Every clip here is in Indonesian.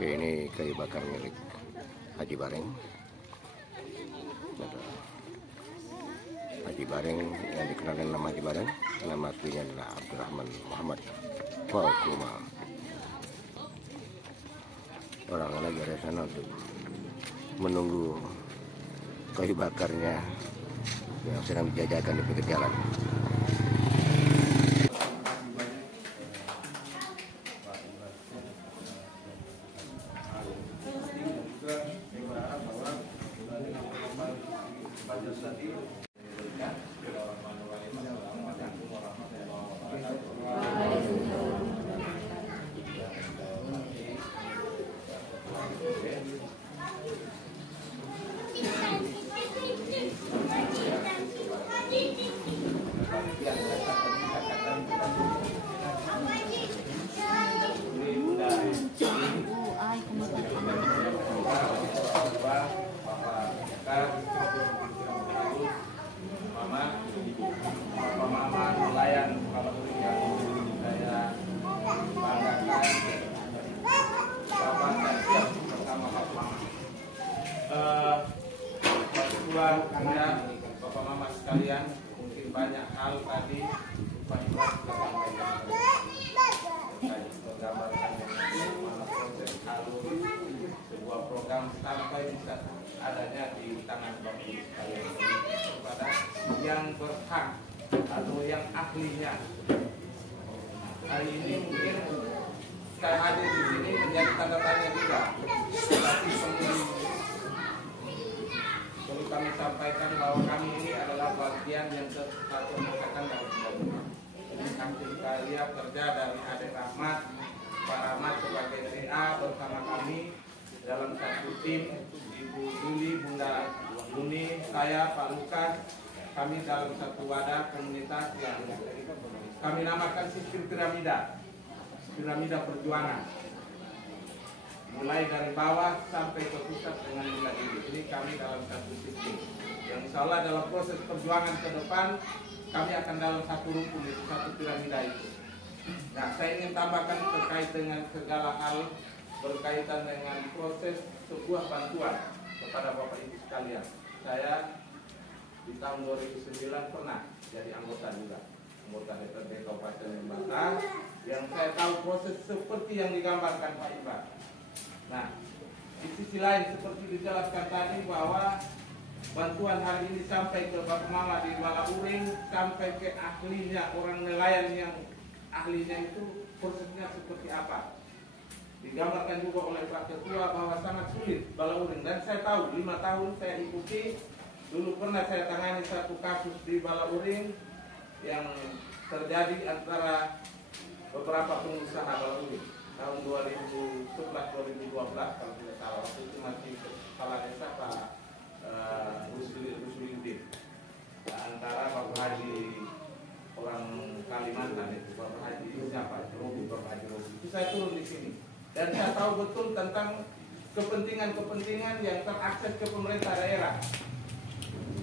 Oke, ini kayu bakar milik Haji Bareng. Haji Bareng yang dikenal dengan nama Haji Bareng, nama aslinya adalah Abdurrahman Muhammad Faukuma. Orang lagi ada sana untuk menunggu kayu bakarnya yang sedang dijajakan di pinggir jalan. Bapak Mama sekalian, mungkin banyak hal tadi Pak Iwan sudah sampaikan menggambarkan bagaimana proses alur sebuah program sampai bisa adanya di tangan Bapak Ibu sekalian kepada yang berhak atau yang ahlinya. Hari ini mungkin saya hadir di sini menjadi tanda tanya juga, tapi perlu kami sampaikan bahwa kami ini adalah bagian yang terpisahkan dari semua. Ini kami kita lihat kerja dari Adik Rahmat, Pak Rahmat sebagai TA bersama kami dalam satu tim, Ibu Juli, Bunda Luni, saya, Pak Lukas, kami dalam satu wadah komunitas yang kami namakan sistem piramida perjuangan. Mulai dari bawah sampai ke pusat dengan nilai ini. Ini kami dalam satu sistem yang insya Allah dalam proses perjuangan ke depan kami akan dalam satu rukun itu, satu piramida itu. Nah, saya ingin tambahkan terkait dengan segala hal berkaitan dengan proses sebuah bantuan kepada Bapak Ibu sekalian. Saya di tahun 2009 pernah jadi anggota juga, anggota DPRD Kabupaten Lembata, yang saya tahu proses seperti yang digambarkan Pak Iban. Nah, di sisi lain seperti dijelaskan tadi bahwa bantuan hari ini sampai ke Bapak Mama di Kuala Uring, sampai ke ahlinya, orang nelayan yang ahlinya itu prosesnya seperti apa. Digambarkan juga oleh Pak Ketua bahwa sangat sulit Kuala Uring, dan saya tahu 5 tahun saya ikuti. Dulu pernah saya tangani satu kasus di Kuala Uring yang terjadi antara beberapa pengusaha Kuala Uring tahun 2011-2012 kalau tidak salah. Waktu itu masih kepala desa Pak Rusuluddin, antara Bapak Haji orang Kalimantan itu, Bapak Haji siapa? Bapak Haji Robi. Itu saya turun di sini dan saya tahu betul tentang kepentingan-kepentingan yang terakses ke pemerintah daerah.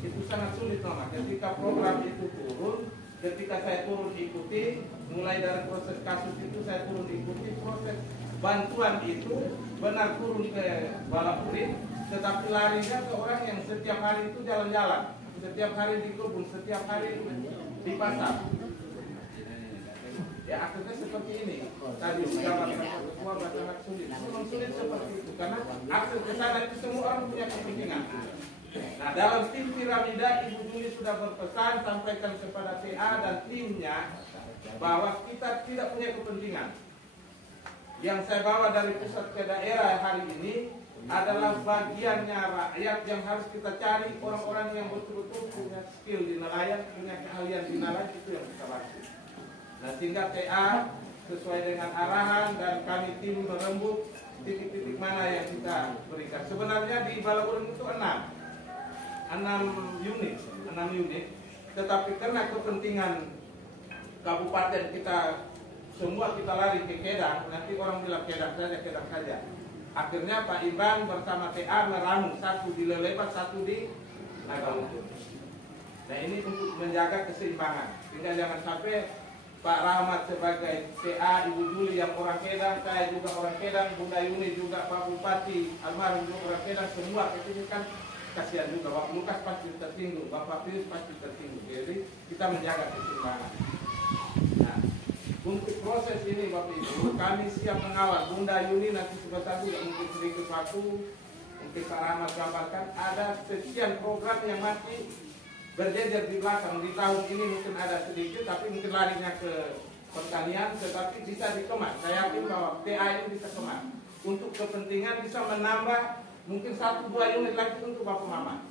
Itu sangat sulit Mama. Ketika program itu turun, ketika saya turun ikuti, mulai dari proses kasus itu saya turun ikuti, proses bantuan itu benar turun ke Balapuri, tetapi larinya ke orang yang setiap hari itu jalan-jalan, setiap hari di kebun, setiap hari di pasar. Ya akhirnya seperti ini. Tadi digambarkan semua sangat sulit. Memang sulit seperti itu karena akses ke sana itu semua orang punya kepentingan. Nah, dalam tim piramida Ibu Juli sudah berpesan, sampaikan kepada TA dan timnya bahwa kita tidak punya kepentingan. Yang saya bawa dari pusat ke daerah hari ini adalah bagiannya rakyat yang harus kita cari, orang-orang yang betul-betul punya skill di nelayan, punya keahlian di nelayan, itu yang kita bantu. Nah, sehingga TA sesuai dengan arahan dan kami tim merembuk titik-titik mana yang kita berikan. Sebenarnya di Kuala Uring itu 6 unit, tetapi karena kepentingan kabupaten kita semua kita lari ke Kedang, nanti orang bilang Kedang saja. Akhirnya Pak Iban bersama TA meramu, satu di Lelepat, satu di Naga Lumpur. Nah, ini untuk menjaga keseimbangan, sehingga jangan sampai Pak Rahmat sebagai PA, Ibu Juli yang orang Kedang, saya juga orang Kedang, Bunda Yuni juga, Pak Bupati almarhum juga orang Kedang, semua itu kan kasihan juga. Bapak Lukas pasti tertinggung, Bapak Pius pasti tertinggung. Jadi kita menjaga keseimbangan. Nah, untuk proses ini Bapak Ibu, kami siap mengawal. Bunda Yuni nanti sebentar juga mungkin sedikit waktu, mungkin Pak Rahmat gambarkan ada sekian program yang masih berjejer di belakang. Di tahun ini mungkin ada sedikit, tapi mungkin larinya ke pertanian, tetapi bisa dikemas. Saya yakin bahwa PA ini bisa kemas. Untuk kepentingan bisa menambah mungkin 1-2 unit lagi untuk Bapak Mama.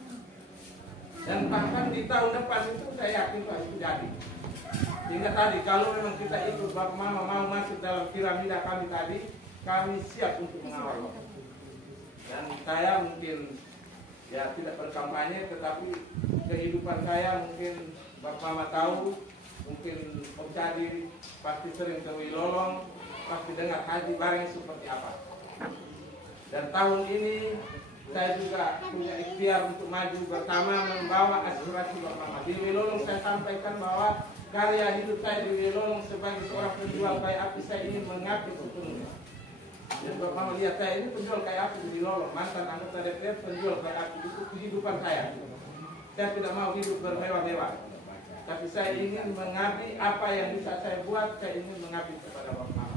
Dan bahkan di tahun depan itu saya yakin Pak itu jadi. Sehingga tadi kalau memang kita ikut Bapak Mama mau masuk dalam piramida kami tadi, kami siap untuk mengawal. Dan saya mungkin ya tidak berkampanye, tetapi kehidupan saya mungkin Bapak Mama tahu, mungkin Om Cadi pasti sering ke Wilolong, pasti dengar haji bareng seperti apa. Dan tahun ini saya juga punya ikhtiar untuk maju bersama membawa aspirasi Bapak Mama. Di Wilolong saya sampaikan bahwa karya hidup saya di Wilolong sebagai seorang penjual kayu api saya ingin mengabdi sepenuhnya. Jadi Bapak Mama lihat saya ini penjual kayu api di Wilolong, mantan anggota DPR penjual kayu api, itu kehidupan saya. Saya tidak mau hidup bermewah-mewah, tapi saya ingin mengabdi apa yang bisa saya buat, saya ingin mengabdi kepada Bapak Mama.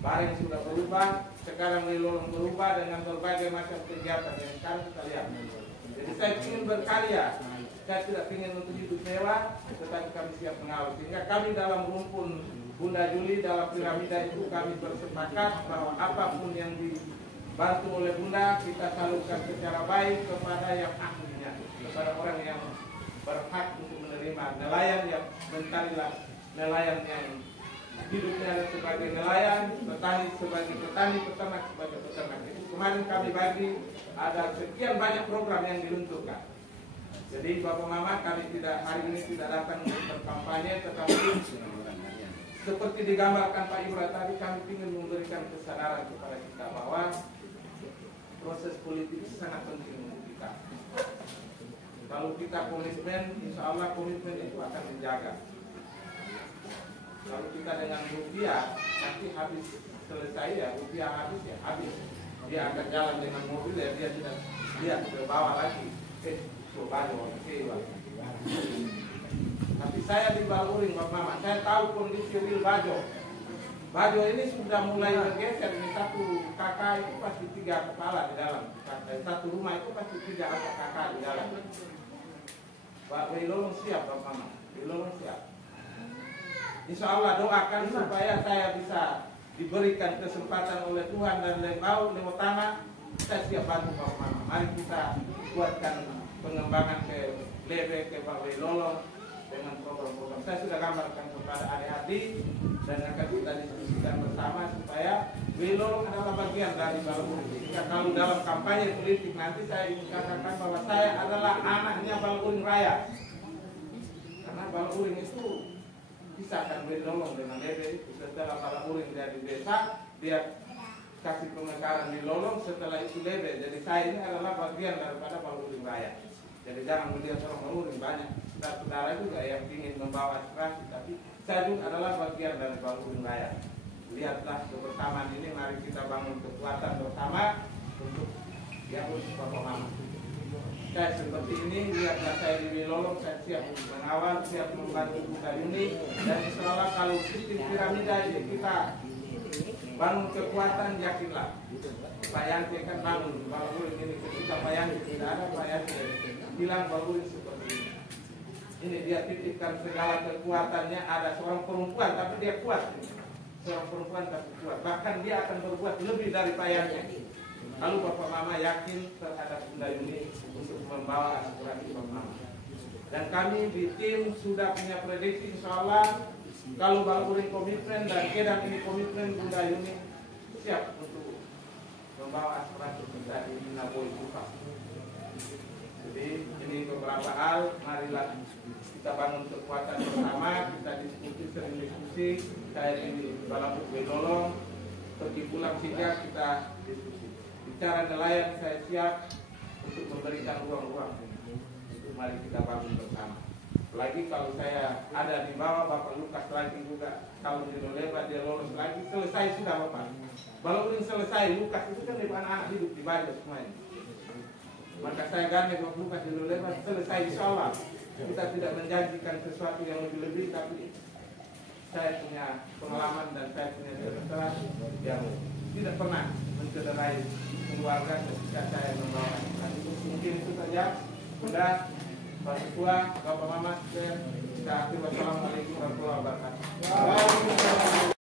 Bareng sudah berubah, sekarang Wilolong berubah dengan berbagai macam kegiatan yang sekarang kita lihat. Jadi saya ingin berkarya, saya tidak ingin untuk hidup mewah, tetapi kami siap mengawal. Sehingga kami dalam rumpun Bunda Juli, dalam piramida itu kami bersepakat bahwa apapun yang dibantu oleh Bunda, kita salurkan secara baik kepada yang ahlinya, kepada orang yang berhak untuk menerima. Nelayan yang mencarilah nelayan yang hidupnya sebagai nelayan, petani sebagai petani, peternak sebagai peternak. Itu kemarin kami bagi ada sekian banyak program yang diluncurkan. Jadi Bapak Mama, kami tidak hari ini tidak datang untuk berkampanye, tetapi seperti digambarkan Pak Ibra tadi, kami ingin memberikan kesadaran kepada kita bahwa proses politik sangat penting untuk kita. Kalau kita komitmen, insya Allah komitmen itu akan dijaga. Kalau kita dengan rupiah, nanti habis selesai ya, rupiah habis ya habis. Dia akan jalan dengan mobil ya, dia tidak lihat ke bawah lagi. Tapi saya di Baluring Bapak Mama, saya tahu kondisi real Bajo. Bajo ini sudah mulai bergeser. Ini satu kakak itu pasti 3 kepala di dalam. Satu rumah itu pasti 3 kakak di dalam. Pak Wilolong siap Bapak Mama, Wilolong siap. Insya Allah doakan supaya saya bisa diberikan kesempatan oleh Tuhan dan lewat tanah, saya siap bantu Bapak Mama. Mari kita buatkan pengembangan ke Lebe, ke Pak Wilolong dengan program-program. Saya sudah gambarkan kepada adik-adik dan akan kita diskusikan bersama supaya Wilolong adalah bagian dari Baluring. Jika kalau dalam kampanye politik nanti saya ingin katakan bahwa saya adalah anaknya Baluring Raya. Karena Baluring itu pisahkan Wilolong dengan Lebe itu. Setelah Baluring jadi desa, dia kasih pemekaran di Lolong, setelah itu Lebe. Jadi saya ini adalah bagian daripada Baluring Raya. Jadi jangan melihat orang Baluring, banyak saudara juga yang ingin membawa aspirasi, tapi saya juga adalah bagian dari Baluring Raya. Lihatlah kebersamaan ini, mari kita bangun kekuatan bersama untuk untuk Bapak Mama. Saya seperti ini, lihatlah saya di Wilolong, saya siap mengawal, siap membantu Bunda Yuni, dan insya Allah kalau sistem piramida ini kita bangun kekuatan, yakinlah Pak Yanti kan bangun Baluring ini. Ketika Pak Yanti tidak ada, Pak Yanti bilang Baluring seperti ini. Ini dia titipkan segala kekuatannya. Ada seorang perempuan tapi dia kuat. Seorang perempuan tapi kuat. Bahkan dia akan berbuat lebih dari Pak Yanti. Lalu Bapak Mama yakin terhadap Bunda Yuni untuk membawa aspirasi Bapak Mama. Dan kami di tim sudah punya prediksi, insya Allah kalau Baluring komitmen dan Kedang ini komitmen, Bunda Yuni siap untuk membawa aspirasi kita di Naboy Kufa. Jadi ini beberapa hal, marilah kita bangun kekuatan bersama, kita diskusi, sering diskusi. Saya di Balaput Wilolong, pergi pulang sehingga kita diskusi. Bicara nelayan, saya siap untuk memberikan ruang-ruang. Itu mari kita bangun bersama. Lagi kalau saya ada di bawah Bapak Lukas lagi juga, kalau di Loleba dia lolos lagi, selesai sudah Bapak. Walaupun selesai, Lukas itu kan ibu anak-anak hidup di Bajo semuanya. Maka saya gandeng Bapak Lukas di Loleba, selesai insya Allah. Kita tidak menjanjikan sesuatu yang lebih-lebih, tapi saya punya pengalaman dan saya punya cerita yang tidak pernah mencederai keluarga ketika saya membawa. Mungkin itu saja. Mudah Pak Ketua, Bapak Mama, kita akhiri. Wassalamualaikum warahmatullahi wabarakatuh.